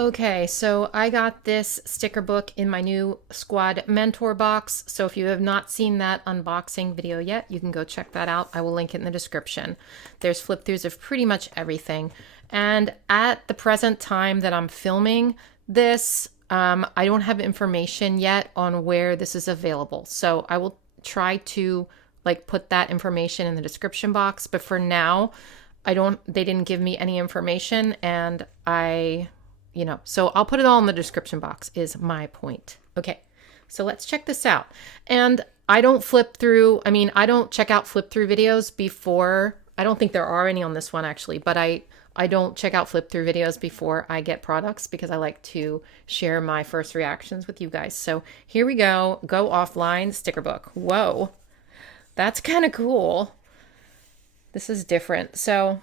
Okay, so I got this sticker book in my new squad mentor box. So if you have not seen that unboxing video yet, you can go check that out. I will link it in the description. There's flip throughs of pretty much everything. And at the present time that I'm filming this, I don't have information yet on where this is available. So I will try to put that information in the description box. But for now, they didn't give me any information, and so I'll put it all in the description box is my point. Okay, so let's check this out. And I don't check out flip through videos before. I don't think there are any on this one actually, but I don't check out flip through videos before I get products because I like to share my first reactions with you guys. So here we go. Go Offline sticker book. Whoa, that's kind of cool. This is different. So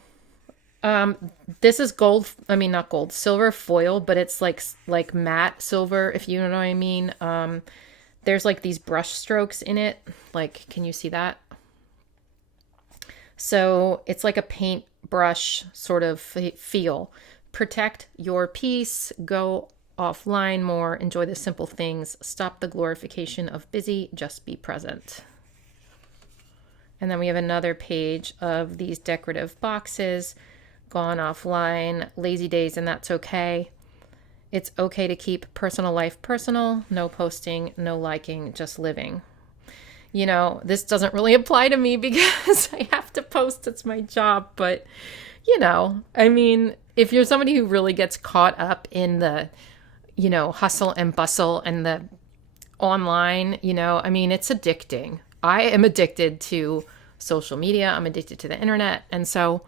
this is not gold, silver foil, but it's like matte silver, if you know what I mean. There's these brush strokes in it. Can you see that? So it's like a paintbrush sort of feel. Protect your peace, go offline more, enjoy the simple things, stop the glorification of busy, just be present. And then we have another page of these decorative boxes. Gone offline, lazy days, and that's okay. It's okay to keep personal life personal. No posting, no liking, just living. This doesn't really apply to me because I have to post. It's my job. But, if you're somebody who really gets caught up in the, hustle and bustle and the online, it's addicting. I am addicted to social media. I'm addicted to the internet. And so,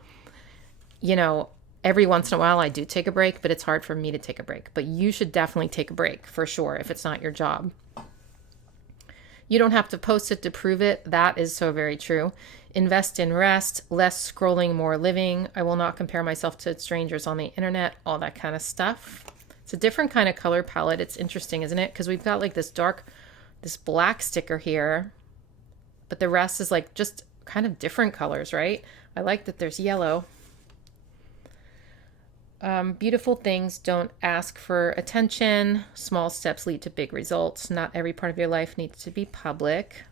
every once in a while I do take a break, but it's hard for me to take a break. But you should definitely take a break for sure if it's not your job. You don't have to post it to prove it. That is so very true. Invest in rest, less scrolling, more living. I will not compare myself to strangers on the internet, all that kind of stuff. It's a different kind of color palette. It's interesting, isn't it? Because we've got this black sticker here, but the rest is just kind of different colors, right? I like that there's yellow. Beautiful things don't ask for attention. Small steps lead to big results. Not every part of your life needs to be public.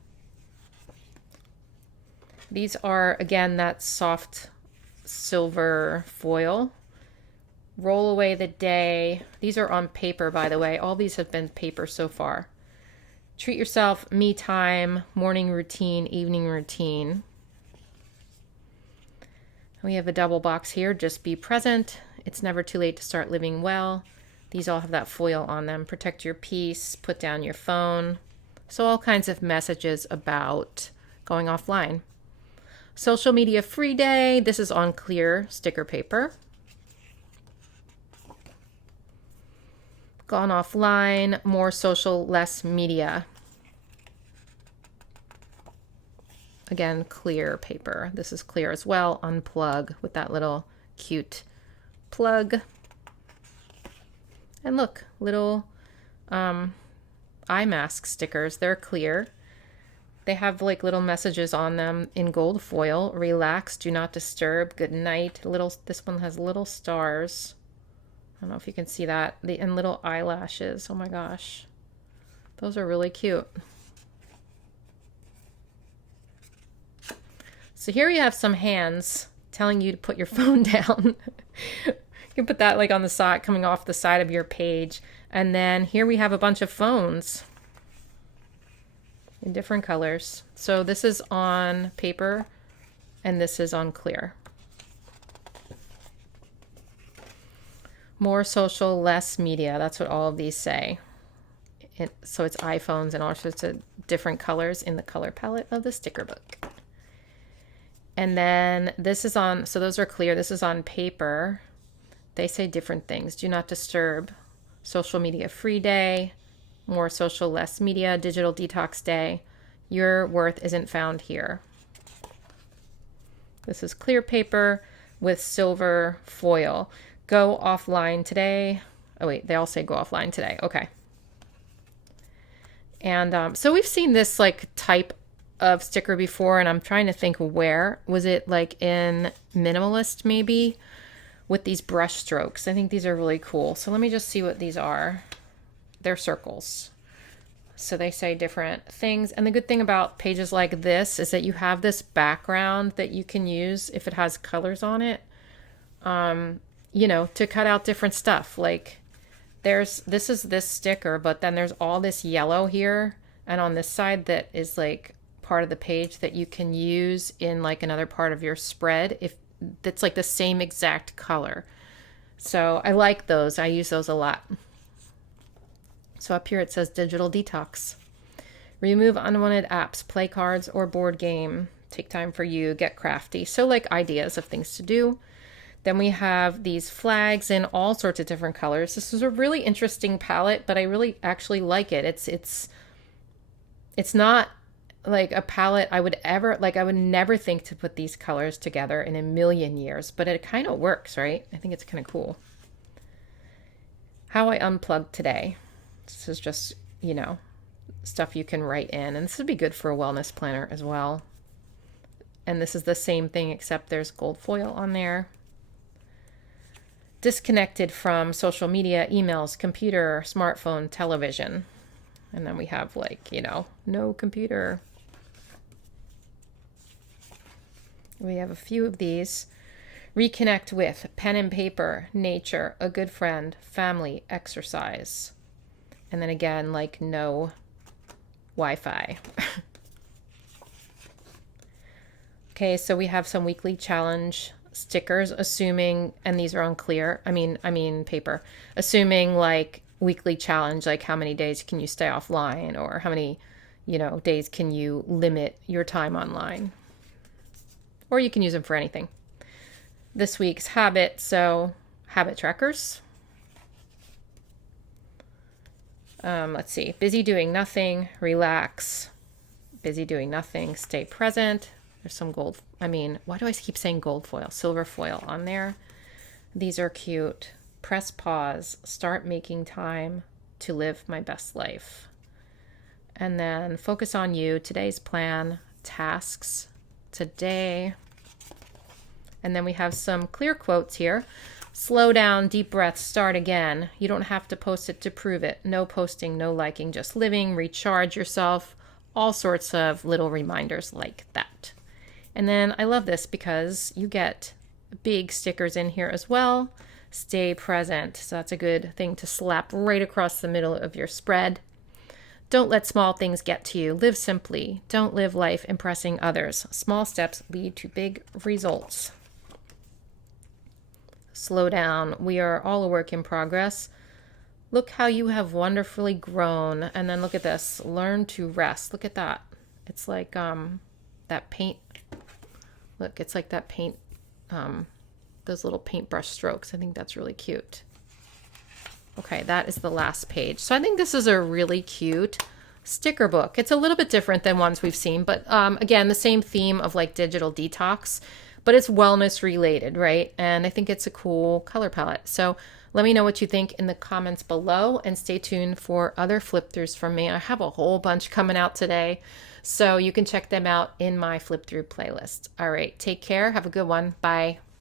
These are, again, that soft silver foil. Roll away the day. These are on paper, by the way. All these have been paper so far. Treat yourself, me time, morning routine, evening routine. We have a double box here. Just be present. It's never too late to start living well. These all have that foil on them. Protect your peace. Put down your phone. So all kinds of messages about going offline. Social media free day. This is on clear sticker paper. Gone offline. More social, less media. Again, clear paper. This is clear as well. Unplug with that little cute plug. And look, little eye mask stickers. They're clear. They have little messages on them in gold foil. Relax, do not disturb, good night. This one has little stars. I don't know if you can see that. And little eyelashes. Oh my gosh. Those are really cute. So here we have some hands telling you to put your phone down. You can put that on the side, coming off the side of your page. And then here we have a bunch of phones in different colors. So this is on paper and this is on clear. More social, less media. That's what all of these say. So it's iPhones and all sorts of different colors in the color palette of the sticker book. And then this is on, so those are clear. This is on paper. They say different things. Do not disturb. Social media free day. More social, less media. Digital detox day. Your worth isn't found here. This is clear paper with silver foil. Go offline today. Oh wait, they all say go offline today. Okay. And so we've seen this type of sticker before, and I'm trying to think where. Was it in Minimalist maybe? with these brush strokes. I think these are really cool. So let me just see what these are. They're circles. So they say different things. And the good thing about pages like this is that you have this background that you can use if it has colors on it, you know, to cut out different stuff. Like this is this sticker, but then there's all this yellow here. And on this side that is like part of the page that you can use in like another part of your spread if that's like the same exact color. So I like those. I use those a lot. So up here it says digital detox. Remove unwanted apps, play cards or board game. Take time for you, get crafty. So like ideas of things to do. Then we have these flags in all sorts of different colors. This is a really interesting palette, but I really actually like it. It's not like a palette I would ever, like I would never think to put these colors together in a million years, but it kind of works, right? I think it's kind of cool. How I unplugged today. This is just, you know, stuff you can write in, and this would be good for a wellness planner as well. And this is the same thing except there's gold foil on there. Disconnected from social media, emails, computer, smartphone, television. And then we have like, you know, no computer. We have a few of these. Reconnect with pen and paper, nature, a good friend, family, exercise. And then again, like no Wi-Fi. Okay, so we have some weekly challenge stickers, assuming, and these are unclear. I mean paper. Assuming like weekly challenge, like how many days can you stay offline, or how many, you know, days can you limit your time online. Or you can use them for anything. This week's habit, so habit trackers. Let's see, busy doing nothing, relax, busy doing nothing, stay present. There's some gold, why do I keep saying gold foil? Silver foil on there. These are cute. Press pause, start making time to live my best life. And then focus on you, today's plan, tasks, today. And then we have some clear quotes here. Slow down, deep breath, start again. You don't have to post it to prove it. No posting, no liking, just living, recharge yourself. All sorts of little reminders like that. And then I love this because you get big stickers in here as well. Stay present. So that's a good thing to slap right across the middle of your spread. Don't let small things get to you. Live simply. Don't live life impressing others. Small steps lead to big results. Slow down. We are all a work in progress. Look how you have wonderfully grown. And then look at this. Learn to rest. Look at that. It's like that paint. Look, it's like that paint, those little paintbrush strokes. I think that's really cute. Okay, that is the last page. So I think this is a really cute sticker book. It's a little bit different than ones we've seen, but again, the same theme of like digital detox, but it's wellness related, right? And I think it's a cool color palette. So let me know what you think in the comments below, and stay tuned for other flip throughs from me. I have a whole bunch coming out today, so you can check them out in my flip through playlist. All right, take care. Have a good one. Bye.